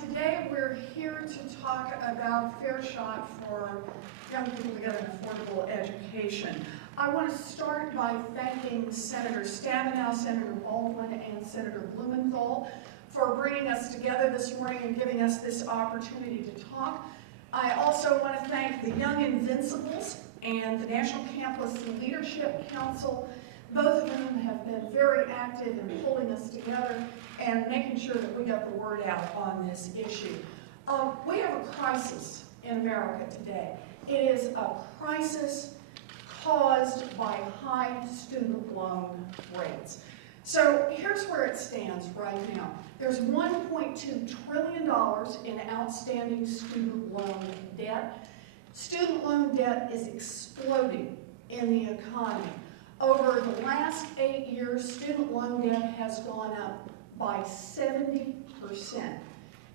Today we're here to talk about fair shot for young people to get an affordable education. I want to start by thanking Senator Stabenow, Senator Baldwin, and Senator Blumenthal for bringing us together this morning and giving us this opportunity to talk. I also want to thank the Young Invincibles and the National Campus Leadership Council, both of whom have been very active in pulling us together and making sure that we got the word out on this issue. We have a crisis in America today. It is a crisis caused by high student loan rates. So here's where it stands right now. There's $1.2 trillion in outstanding student loan debt. Student loan debt is exploding in the economy. Over the last 8 years, student loan debt has gone up by 70%.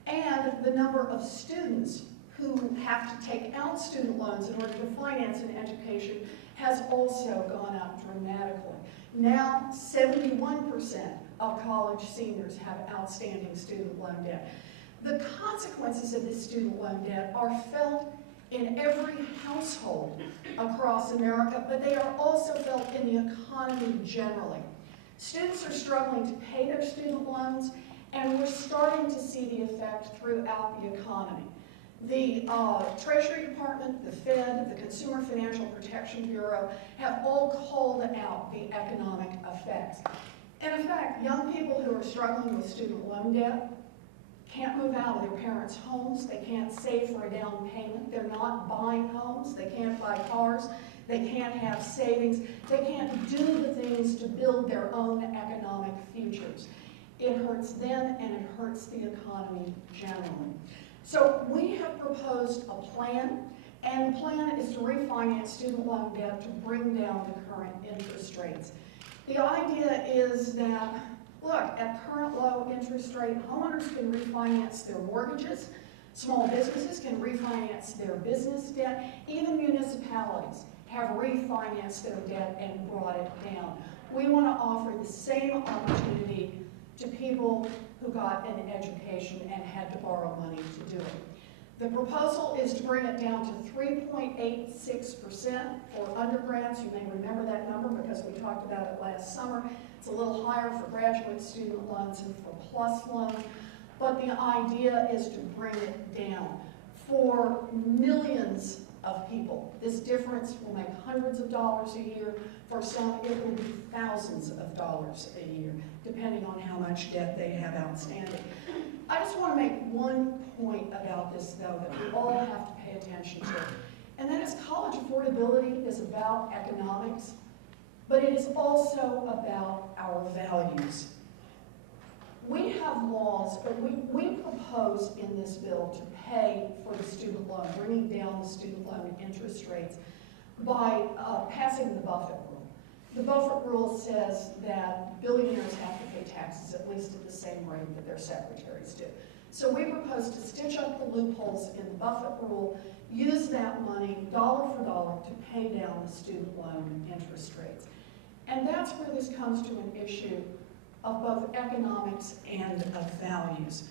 And the number of students who have to take out student loans in order to finance an education has also gone up dramatically. Now, 71% of college seniors have outstanding student loan debt. The consequences of this student loan debt are felt in every household across America, but they are also felt in the economy generally. Students are struggling to pay their student loans, and we're starting to see the effect throughout the economy. The Treasury Department, the Fed, the Consumer Financial Protection Bureau have all called out the economic effects. And in fact, young people who are struggling with student loan debt can't move out of their parents' homes, they can't save for a down payment, they're not buying homes, they can't buy cars, they can't have savings, they can't do the things to build their own economic futures. It hurts them and it hurts the economy generally. So we have proposed a plan, and the plan is to refinance student loan debt to bring down the current interest rates. The idea is that, look, at current low interest rate, homeowners can refinance their mortgages, small businesses can refinance their business debt, even municipalities have refinanced their debt and brought it down. We want to offer the same opportunity to people who got an education and had to borrow money to do it. The proposal is to bring it down to 3.86% for undergrads. You may remember that number because we talked about it last summer. It's a little higher for graduate student loans and for PLUS loans, but the idea is to bring it down. For millions of people, this difference will make hundreds of dollars a year. For some, it will be thousands of dollars a year, depending on how much debt they have outstanding. I just want to make one point about this, though, that we all have to pay attention to, and that is college affordability is about economics, but it is also about our values. We have laws, but we propose in this bill to pay for the student loan, bringing down the student loan interest rates by passing the Buffett rule. The Buffett rule says that billionaires have to pay taxes at least at the same rate that their secretaries do. So we propose to stitch up the loopholes in the Buffett rule, use that money dollar for dollar to pay down the student loan interest rates. And that's where this comes to an issue of both economics and of values.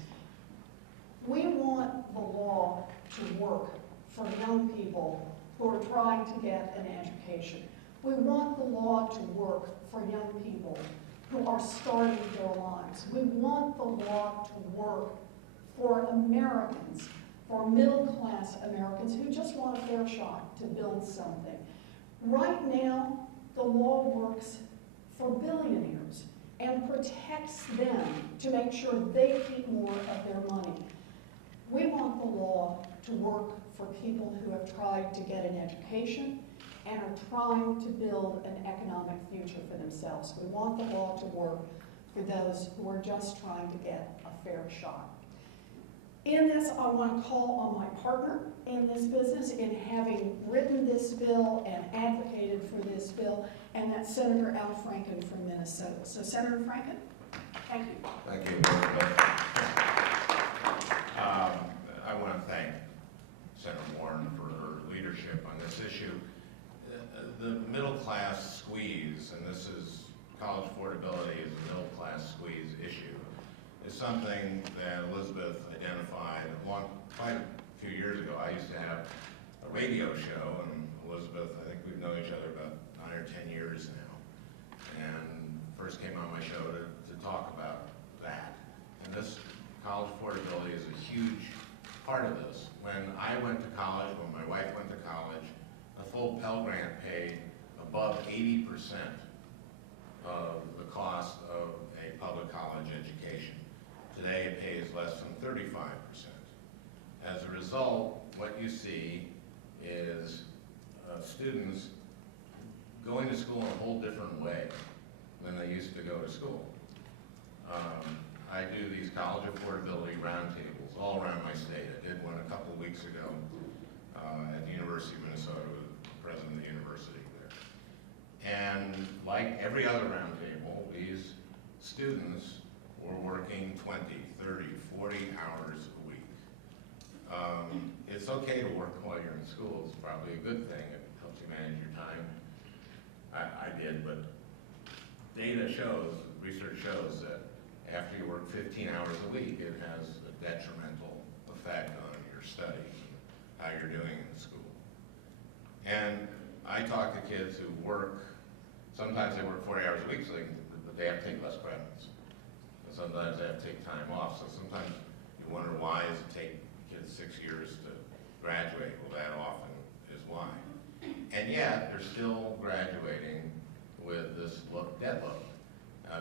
We want the law to work for young people who are trying to get an education. We want the law to work for young people who are starting their lives. We want the law to work for Americans, for middle-class Americans who just want a fair shot to build something. Right now, the law works for billionaires and protects them to make sure they keep more of their money. We want the law to work for people who have tried to get an education and are trying to build an economic future for themselves. We want the law to work for those who are just trying to get a fair shot. In this, I want to call on my partner in this business in having written this bill and advocated for this bill, and that's Senator Al Franken from Minnesota. So, Senator Franken, thank you. Thank you very much. I want to thank Senator Warren for her leadership on this issue. The middle class squeeze, and this is college affordability is a middle class squeeze issue. is something that Elizabeth identified quite a few years ago. I used to have a radio show, and Elizabeth, I think we've known each other about 9 or 10 years now, and first came on my show to talk about that. And this college affordability is a huge part of this. When I went to college, when my wife went to college, a full Pell Grant paid above 80% of the cost of a public college education. Today it pays less than 35%. As a result, what you see is students going to school in a whole different way than they used to go to school. I do these college affordability roundtables all around my state. I did one a couple weeks ago at the University of Minnesota with the president of the university there. And like every other roundtable, these students were working 20, 30, 40 hours a week. It's okay to work while you're in school. It's probably a good thing. It helps you manage your time. I did, but data shows, research shows that after you work 15 hours a week, it has a detrimental effect on your studies and how you're doing in school. And I talk to kids who work, sometimes they work 40 hours a week, but they have to take less credits. And sometimes they have to take time off. So sometimes you wonder, why does it take kids 6 years to graduate? Well, that often is why. And yet, they're still graduating with this debt load.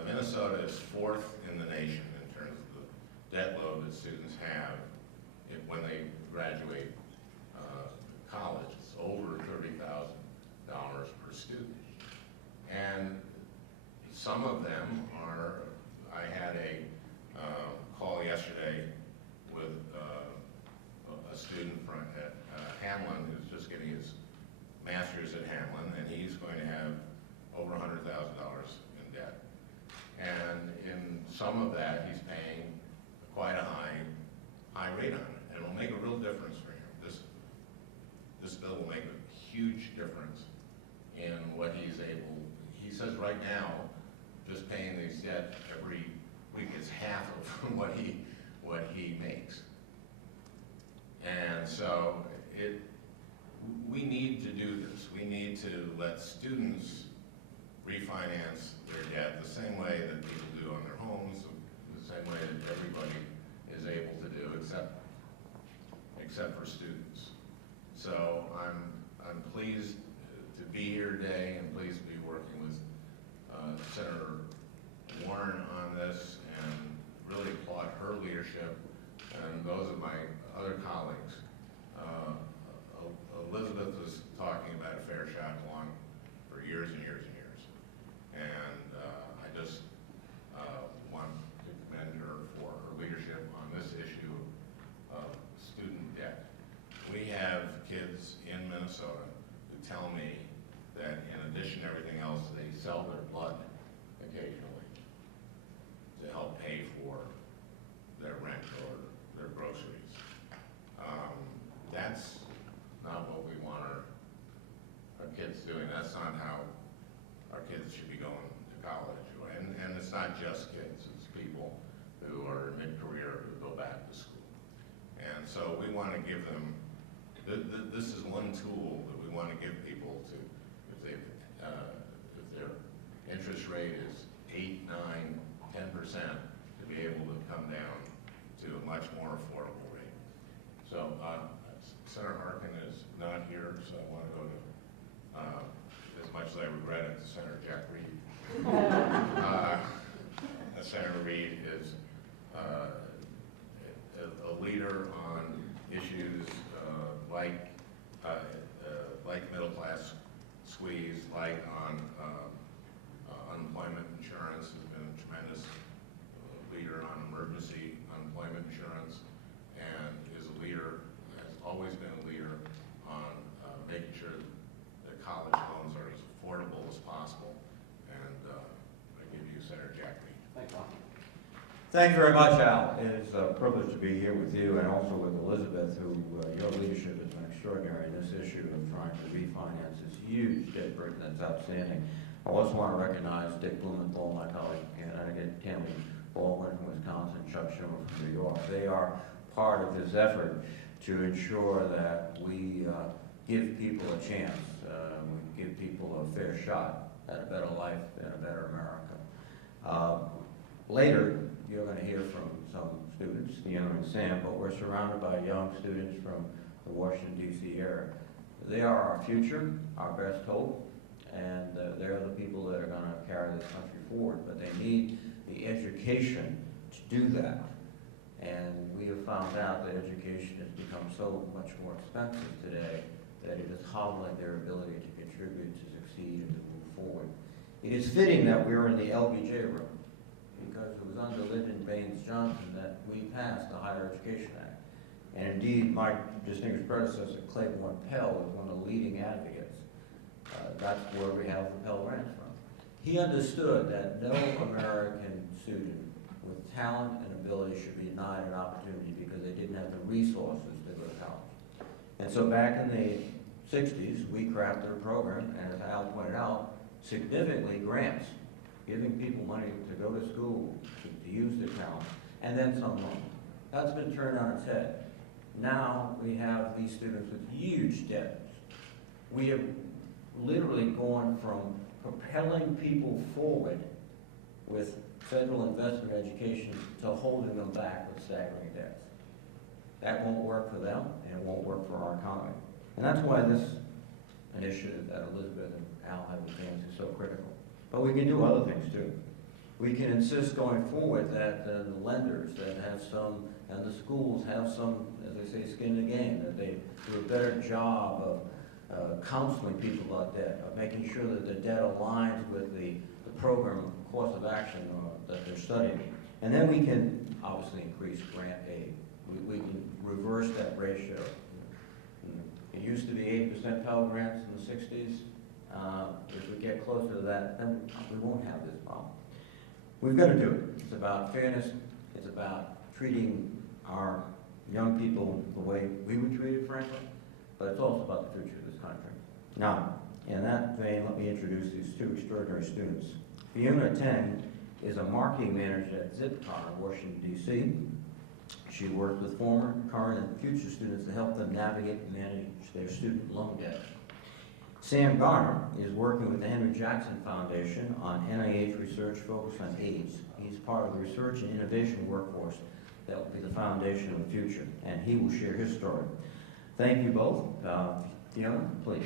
Minnesota is 4th in the nation in terms of the debt load that students have when they graduate college. It's over $30,000 per student. And some of them are, I had a call yesterday with a student from at Hamlin who's just getting his master's at Hamlin, and he's going to have over $100,000 in debt. And in some of that, he's paying quite a high rate on it. And it'll make a real difference for him. This bill will make a huge difference in what he's able. He says right now, just paying these debt every week is half of what he makes. And so we need to do this. We need to let students refinance their debt the same way that people do on their homes, the same way that everybody is able to do, except for students. So I'm pleased to be here today and pleased to be working with Senator Warren on this, and really applaud her leadership and those of my other colleagues. Elizabeth was talking about a fair shot along for years and years and years. And I just want to commend her for her leadership on this issue of student debt. We have kids in Minnesota who tell me that in addition to everything else, they sell their blood occasionally to help pay for their rent or their groceries. That's not what we want our kids doing. That's not how our kids should be going to college. And it's not just kids, it's people who are mid-career who go back to school. And so we want to give them, this is one tool that we want to give people to, if their interest rate is 8, 9, 10%, to be able to come down to a much more affordable rate. So Senator Franken is not here, so I want to go to, as much as I regret it, Senator Jack Reed. Senator Reed is a leader on issues like middle class squeeze, like on unemployment insurance, has been a tremendous leader on emergency unemployment insurance, and is a leader, has always been a leader on making sure that college loans are as affordable as possible. And I give you Senator Jack Reed. Thanks, Ron. Thank you very much, Al. It is a privilege to be here with you and also with Elizabeth, who your leadership has been extraordinary in this issue of trying to refinance this huge debt burden that's outstanding. I also want to recognize Dick Blumenthal, my colleague, and I get Tammy Baldwin from Wisconsin, Chuck Schumer from New York. They are part of this effort to ensure that we give people a chance, we give people a fair shot at a better life and a better America. Later, you're going to hear from some students, Fiona and Sam, but we're surrounded by young students from the Washington, D.C. area. They are our future, our best hope, and they're the people that are going to carry this country forward, but they need the education to do that. And we have found out that education has become so much more expensive today that it is hobbling their ability to contribute, to succeed, and to move forward. It is fitting that we're in the LBJ room, because it was under Lyndon Baines Johnson that we passed the Higher Education Act. And indeed, my distinguished predecessor, Claiborne Pell, was one of the leading advocates. That's where we have the Pell Grants from. He understood that no American student with talent and ability should be denied an opportunity because they didn't have the resources to go to college. And so back in the 60s, we crafted a program, and as Al pointed out, significantly grants, giving people money to go to school, to use their talent, and then some money. That's been turned on its head. Now we have these students with huge debts. We have literally gone from propelling people forward with federal investment education to holding them back with staggering debts. That won't work for them, and it won't work for our economy. And that's why this initiative that Elizabeth and Al have advanced is so critical. But we can do other things too. We can insist going forward that the lenders that have some, and the schools have some, as they say, skin in the game, that they do a better job of counseling people about debt, of making sure that the debt aligns with the program course of action that they're studying. And then we can obviously increase grant aid. We can reverse that ratio. It used to be 80% Pell Grants in the 60s. If we get closer to that, then we won't have this problem. We've got to do it. It's about fairness. It's about treating our young people the way we were treated, frankly, but it's also about the future of this country. Now, in that vein, let me introduce these two extraordinary students. Fiona Tang is a marketing manager at Zipcar in Washington, D.C. She worked with former, current, and future students to help them navigate and manage their student loan debt. Sam Garner is working with the Henry Jackson Foundation on NIH research focused on AIDS. He's part of the research and innovation workforce that will be the foundation of the future, and he will share his story. Thank you both. Fiona, please.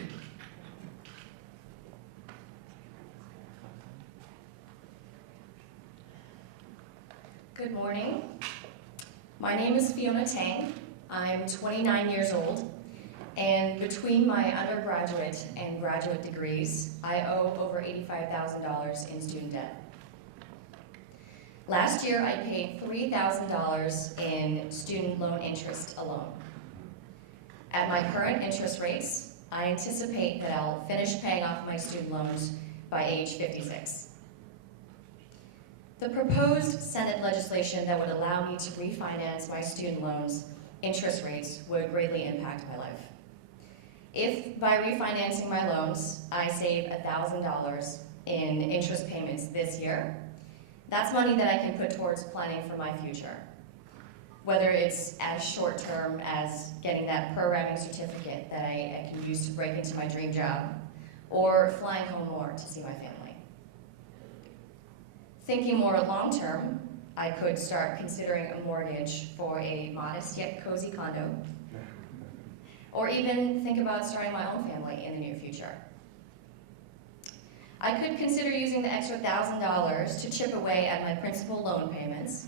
Good morning. My name is Fiona Tang. I'm 29 years old, and between my undergraduate and graduate degrees, I owe over $85,000 in student debt. Last year, I paid $3,000 in student loan interest alone. At my current interest rates, I anticipate that I'll finish paying off my student loans by age 56. The proposed Senate legislation that would allow me to refinance my student loans interest rates would greatly impact my life. If by refinancing my loans, I save $1,000 in interest payments this year, that's money that I can put towards planning for my future. Whether it's as short-term as getting that programming certificate that I can use to break into my dream job, or flying home more to see my family. Thinking more long-term, I could start considering a mortgage for a modest yet cozy condo, or even think about starting my own family in the near future. I could consider using the extra $1,000 to chip away at my principal loan payments,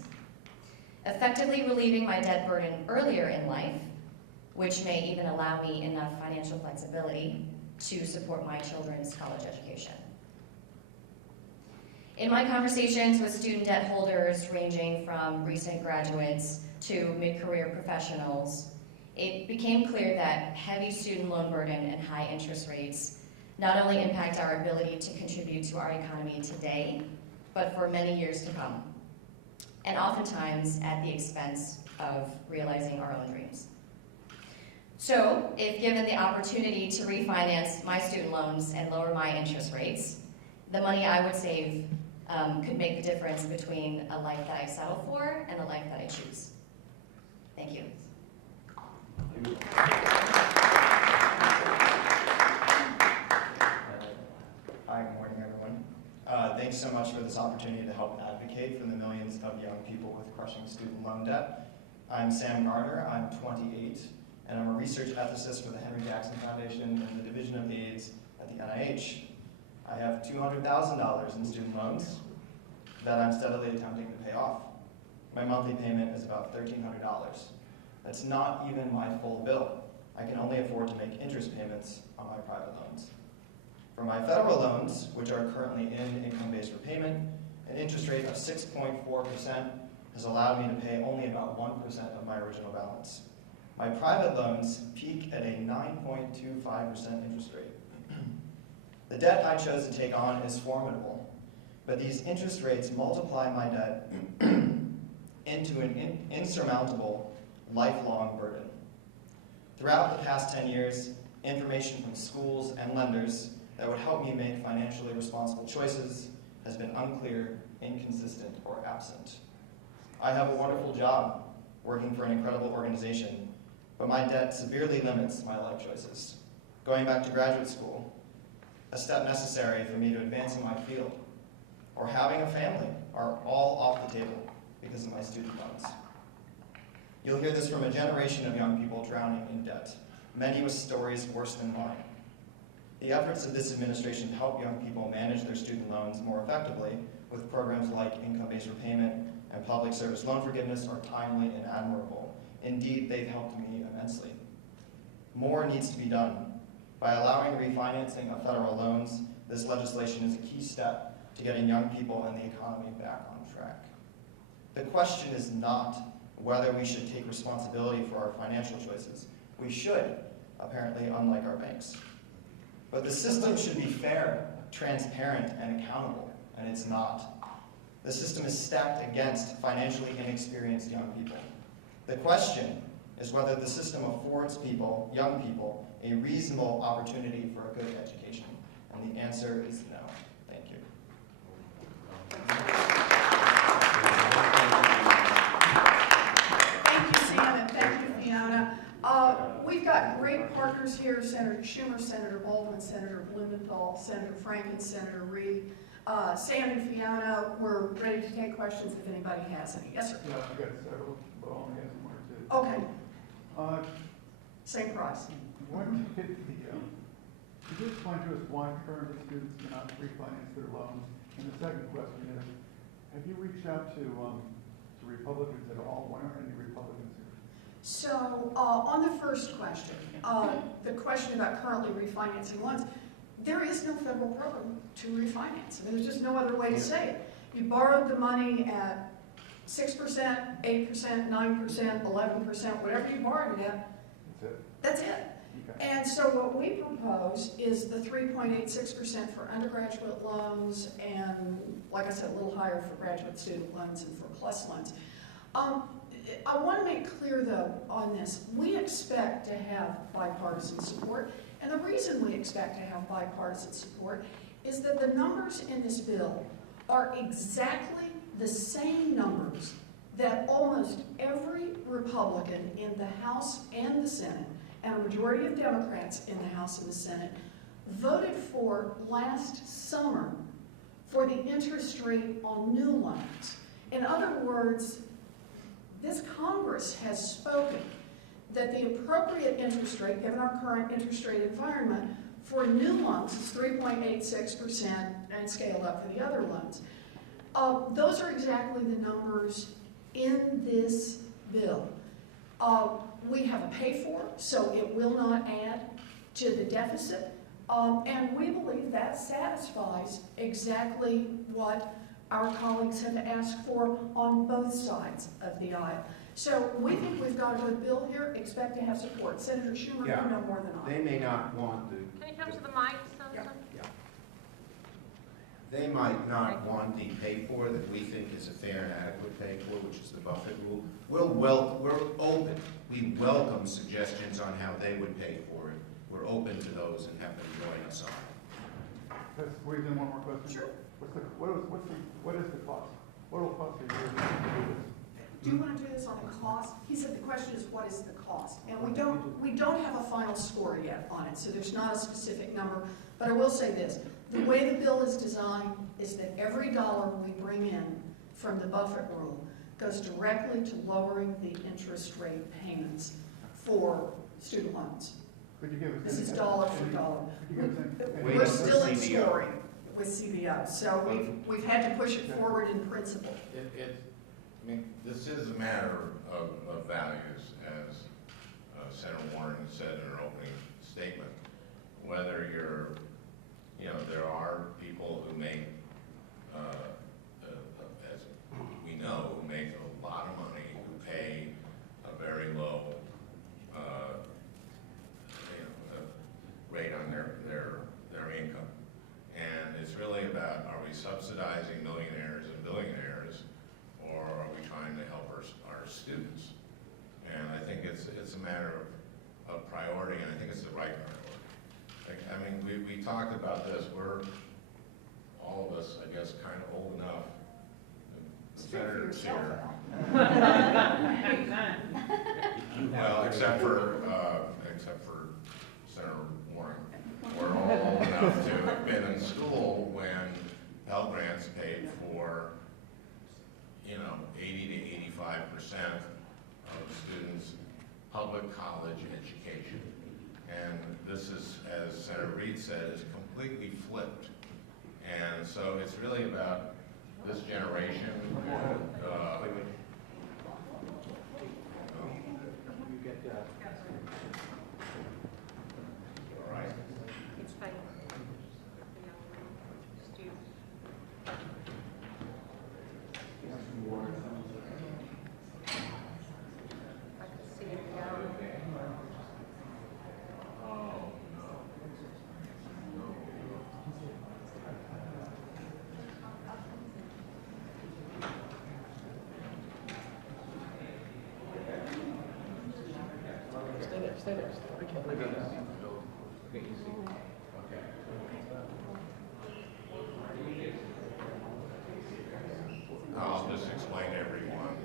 effectively relieving my debt burden earlier in life, which may even allow me enough financial flexibility to support my children's college education. In my conversations with student debt holders ranging from recent graduates to mid-career professionals, it became clear that heavy student loan burden and high interest rates not only impact our ability to contribute to our economy today, but for many years to come, and oftentimes at the expense of realizing our own dreams. So, if given the opportunity to refinance my student loans and lower my interest rates, the money I would save could make the difference between a life that I settle for and a life that I choose. Thank you. Hi, good morning, everyone. Thanks so much for this opportunity to help advocate for the millions of young people with crushing student loan debt. I'm Sam Garner, I'm 28, and I'm a research ethicist for the Henry Jackson Foundation and the Division of AIDS at the NIH. I have $200,000 in student loans that I'm steadily attempting to pay off. My monthly payment is about $1,300. That's not even my full bill. I can only afford to make interest payments on my private loans. For my federal loans, which are currently in income-based repayment, an interest rate of 6.4% has allowed me to pay only about 1% of my original balance. My private loans peak at a 9.25% interest rate. The debt I chose to take on is formidable, but these interest rates multiply my debt into an insurmountable, lifelong burden. Throughout the past 10 years, information from schools and lenders that would help me make financially responsible choices has been unclear, inconsistent, or absent. I have a wonderful job working for an incredible organization, but my debt severely limits my life choices. Going back to graduate school, a step necessary for me to advance in my field, or having a family are all off the table because of my student loans. You'll hear this from a generation of young people drowning in debt, many with stories worse than mine. The efforts of this administration to help young people manage their student loans more effectively with programs like income-based repayment and public service loan forgiveness are timely and admirable. Indeed, they've helped me immensely. More needs to be done. By allowing refinancing of federal loans, this legislation is a key step to getting young people and the economy back on track. The question is not whether we should take responsibility for our financial choices. We should, apparently, unlike our banks. But the system should be fair, transparent, and accountable, and it's not. The system is stacked against financially inexperienced young people. The question is whether the system affords people, young people, a reasonable opportunity for a good education. And the answer is no. Thank you. Thank you, Sam, and thank you, Fiona. We've got great partners here, Senator Schumer, Senator Baldwin, Senator Blumenthal, Senator Franken, Senator Reed. Sam and Fiona, we're ready to take questions if anybody has any. Yes, sir? Yeah, I've got several, but I'll only ask one or two. Okay, same price. Could you explain to us why current students cannot refinance their loans? And the second question is, have you reached out to Republicans at all? When are any Republicans here? So on the first question, the question about currently refinancing loans, there is no federal program to refinance. I mean, there's just no other way to say it. You borrowed the money at 6%, 8%, 9%, 11%, whatever you borrowed it at. That's it? That's it. Okay. And so what we propose is the 3.86% for undergraduate loans and, like I said, a little higher for graduate student loans and for plus loans. I want to make clear, though, on this, we expect to have bipartisan support. And the reason we expect to have bipartisan support is that the numbers in this bill are exactly the same numbers that almost every Republican in the House and the Senate, and a majority of Democrats in the House and the Senate, voted for last summer for the interest rate on new loans. In other words, this Congress has spoken that the appropriate interest rate, given our current interest rate environment, for new loans is 3.86% and scaled up for the other loans. Those are exactly the numbers in this bill. We have a pay-for, so it will not add to the deficit, and we believe that satisfies exactly what our colleagues have asked for on both sides of the aisle. So we think we've got a good bill here, expect to have support. Senator Schumer, Yeah. you know more than I. They may not want to. Can you come to the mic, Senator? They might not want the pay-for that we think is a fair and adequate pay-for, which is the Buffett rule. We're open. We welcome suggestions on how they would pay for it. We're open to those and have them join us on it. Let's squeeze in one more question. Sure. What is the cost? What will it cost a year to do this? Do you want to do this on the cost? He said the question is, what is the cost? And we don't have a final score yet on it, so there's not a specific number. But I will say this, the way the bill is designed is that every dollar we bring in from the Buffett rule goes directly to lowering the interest rate payments for student loans. Could you give us? This is dollar for dollar. Could you give us any- Wait We're for still in CBO. scoring with CBO, so we've had to push it forward in principle. I mean, this is a matter of values, as Senator Warren said in her opening statement. Whether you're, there are people who make, as we know, who make a lot of money, who pay a very low, rate on their income. And it's really about, are we subsidizing millionaires and billionaires, or are we trying to help our students? And I think it's a matter of priority, and I think it's the right priority. I mean, we talked about this. We're, all of us, I guess, kind of old enough. The senators here. Well, except for Senator Warren. We're all old enough to have been in school when Pell Grants paid for 80 to 85% of students' public college education. And this is, as Senator Reed said, is completely flipped. And so it's really about this generation. All right. It's fine. I can see it now. I'll just explain to everyone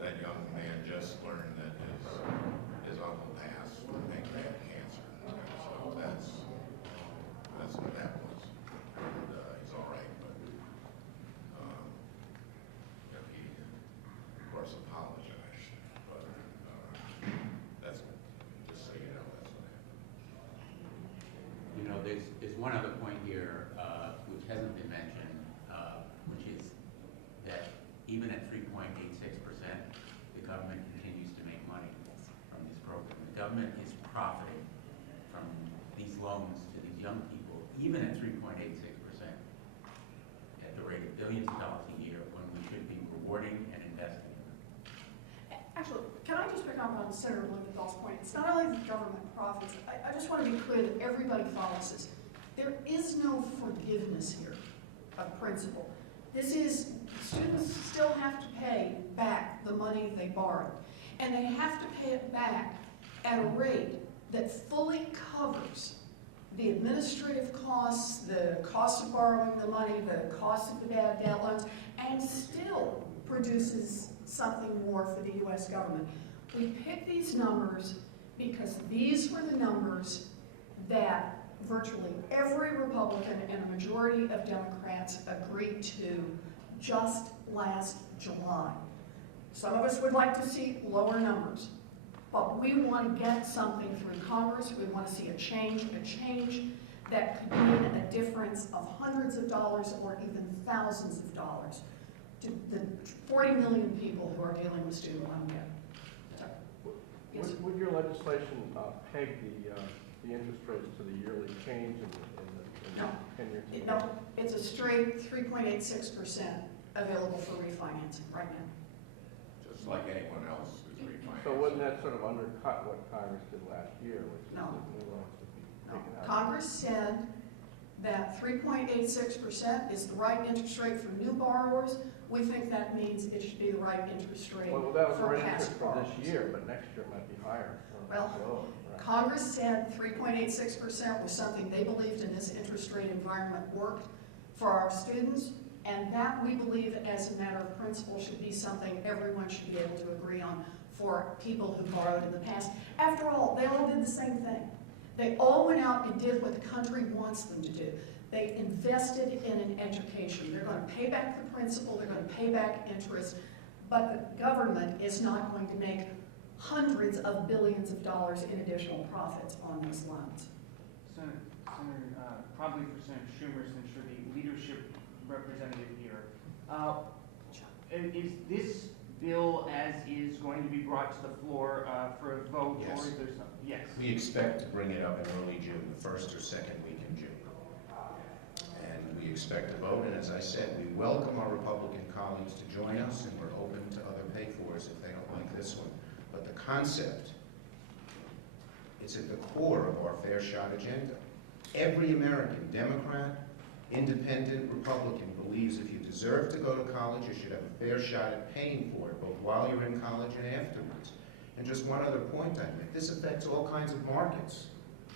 that young man just learned that his uncle passed from pancreatic cancer. So that's what that was. And he's all right, but he of course apologized. But that's just so you know, that's what happened. There's one other point here, which hasn't been mentioned, which is that even at 3.86%, the government continues to make money from this program. The government is profiting from these loans to these young people, even at 3.86%, at the rate of billions of dollars a year, when we should be rewarding and investing in them. Actually, can I just pick up on Senator Blumenthal's point? It's not only the government profits. I just want to be clear that everybody follows this. There is no forgiveness here of principle. This is, students still have to pay back the money they borrowed. And they have to pay it back at a rate that fully covers the administrative costs, the cost of borrowing the money, the cost of the bad debt loans, and still produces something more for the U.S. government. We picked these numbers because these were the numbers that virtually every Republican and a majority of Democrats agreed to just last July. Some of us would like to see lower numbers, but we want to get something through Congress. We want to see a change that could mean a difference of hundreds of dollars or even thousands of dollars to the 40 million people who are dealing with student loan debt. Yes. Would your legislation peg the interest rates to the yearly change in the No. 10-year? No, it's a straight 3.86% available for refinancing right now. Just like anyone else who's refinancing. So wouldn't that sort of undercut what Congress did last year, which is No. that new loans would be No. taken out? Congress said that 3.86% is the right interest rate for new borrowers. We think that means it should be the right interest rate Well, that was the for right past interest for borrowers. this year, but next year it might be higher. Well, Right. Congress said 3.86% was something they believed in this interest rate environment worked. for our students, and that we believe as a matter of principle should be something everyone should be able to agree on for people who borrowed in the past. After all, they all did the same thing. They all went out and did what the country wants them to do. They invested in an education. They're going to pay back the principal, they're going to pay back interest, but the government is not going to make hundreds of billions of dollars in additional profits on those loans. Senator, probably for Senator Schumer, since you're the leadership representative here. Is this bill as is going to be brought to the floor for a vote? Yes. Or is there some? Yes. We expect to bring it up in early June, the first or second week in June. And we expect to vote, and as I said, we welcome our Republican colleagues to join us, and we're open to other pay-fors if they don't like this one. But the concept, it's at the core of our fair shot agenda. Every American, Democrat, Independent, Republican, believes if you deserve to go to college, you should have a fair shot at paying for it, both while you're in college and afterwards. And just one other point I'd make, this affects all kinds of markets.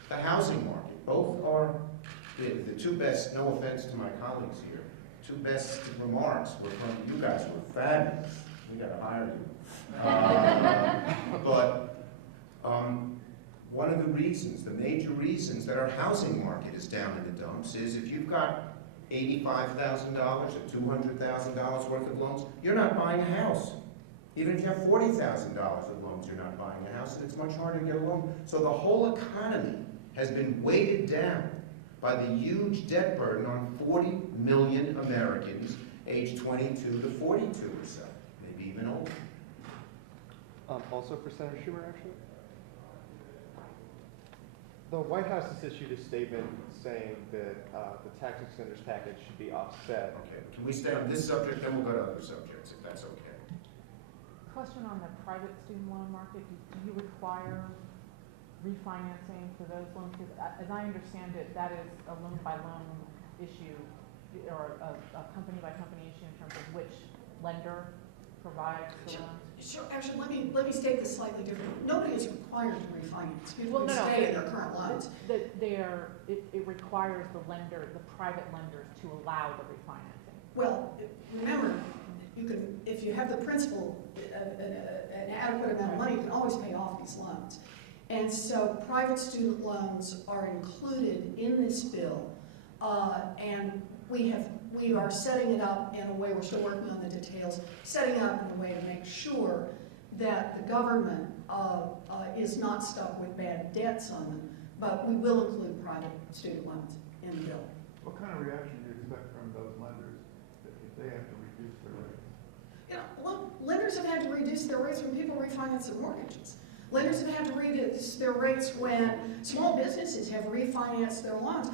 The housing market, both are the two best, no offense to my colleagues here, two best remarks were from you guys, were fabulous. We gotta hire you. One of the reasons, the major reasons that our housing market is down in the dumps is if you've got $85,000 or $200,000 worth of loans, you're not buying a house. Even if you have $40,000 of loans, you're not buying a house, and it's much harder to get a loan. So the whole economy has been weighted down by the huge debt burden on 40 million Americans aged 22 to 42 or so, maybe even older. Also for Senator Schumer, actually. The White House has issued a statement saying that the tax extenders package should be offset. Okay, can we stay on this subject, then we'll go to other subjects, if that's okay. Question on the private student loan market. Do you require refinancing for those loans? Because as I understand it, that is a loan-by-loan issue, or a company-by-company issue in terms of which lender provides the loans. Sure, actually, let me state this slightly differently. Nobody is required to refinance. People can Well, no, stay in their current loans. It requires the private lenders to allow the refinancing. Well, remember, you can, if you have the principal, an adequate amount of money, you can always pay off these loans. And so private student loans are included in this bill, and we are setting it up in a way, we're still working on the details, setting it up in a way to make sure that the government is not stuck with bad debts on them, but we will include private student loans in the bill. What kind of reaction do you expect from those lenders if they have to reduce their rates? You know, look, lenders have had to reduce their rates when people refinance their mortgages. Lenders have had to reduce their rates when small businesses have refinanced their loans.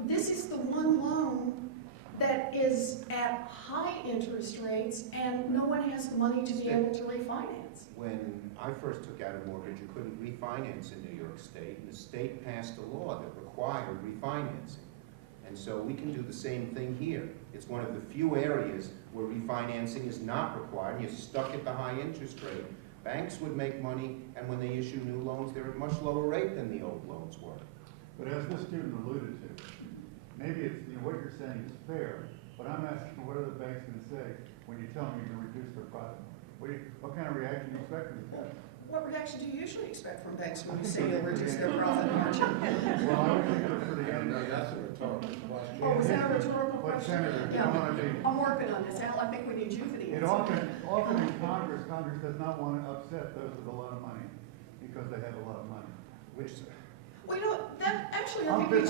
This is the one loan that is at high interest rates, and no one has the money to be able to refinance. When I first took out a mortgage, you couldn't refinance in New York State, and the state passed a law that required refinancing. And so we can do the same thing here. It's one of the few areas where refinancing is not required, and you're stuck at the high interest rate. Banks would make money, and when they issue new loans, they're at a much lower rate than the old loans were. But as this student alluded to, maybe it's, what you're saying is fair, but I'm asking, what are the banks going to say when you tell them you're going to reduce their profit? What kind of reaction do you expect from the banks? What reaction do you usually expect from banks when you say you'll reduce their profit margin? Well, I would think that for the end. That's a rhetorical question. Oh, was that a rhetorical But question? Senator, you Yeah. know what I mean? I'm working on this, Al. I think we need you for the It answer. often in Congress does not want to upset those with a lot of money because they have a lot of money. Well, you know, that actually, I think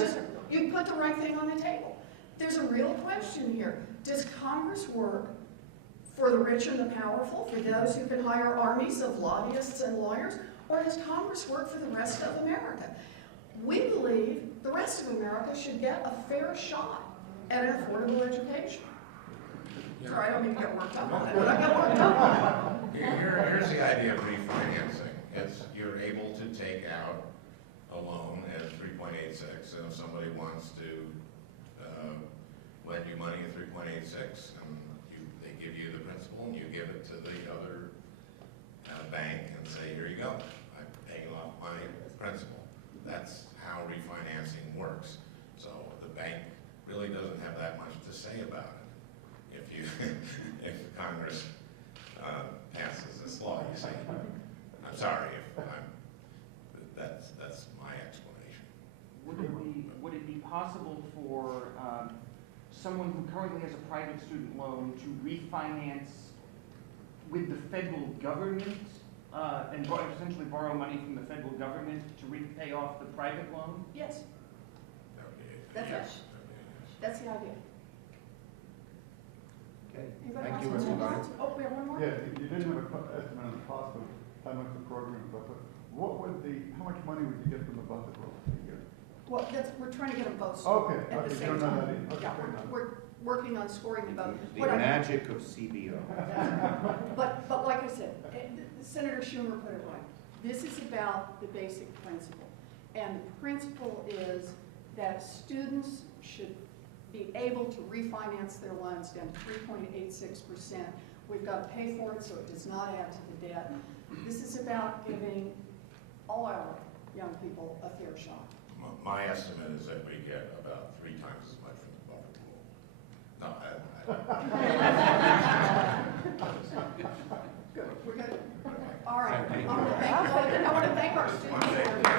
you put the right thing on the table. There's a real question here. Does Congress work for the rich and the powerful, for those who can hire armies of lobbyists and lawyers, or does Congress work for the rest of America? We believe the rest of America should get a fair shot at an affordable education. Sorry, I don't mean to get worked up on it, but I get worked up on it. Here's the idea of refinancing. It's you're able to take out a loan at 3.86, and if somebody wants to lend you money at 3.86, and they give you the principal, and you give it to the other bank and say, here you go, I'm paying off my principal. That's how refinancing works. So the bank really doesn't have have that much to say about it. If you, if Congress passes this law, you see. I'm sorry if I'm, that's my explanation. Would it be possible for someone who currently has a private student loan to refinance with the federal government and essentially borrow money from the federal government to repay off the private loan? Yes, That would be it. That's Yes. it. That would be a yes. that's the idea. Okay, Anybody thank you, else? Mr. Dunn. Oh, we have one more? Yeah, you didn't have an estimate on the cost of how much the program cost, but what would how much money would you get from the bucket roll a year? Well, we're trying to get them both Okay, scored at the okay, same you don't know time. that either. Okay, Yeah, fair enough. we're working on scoring them both. The What I- magic of CBO. But like I said, Senator Schumer put it right. This is about the basic principle. And the principle is that students should be able to refinance their loans down to 3.86%. We've got to pay for it so it does not add to the debt. This is about giving all our young people a fair shot. My estimate is that we get about 3 times as much from the buffer pool. No, Good, we're good. All right. Thank you. I want to thank our students.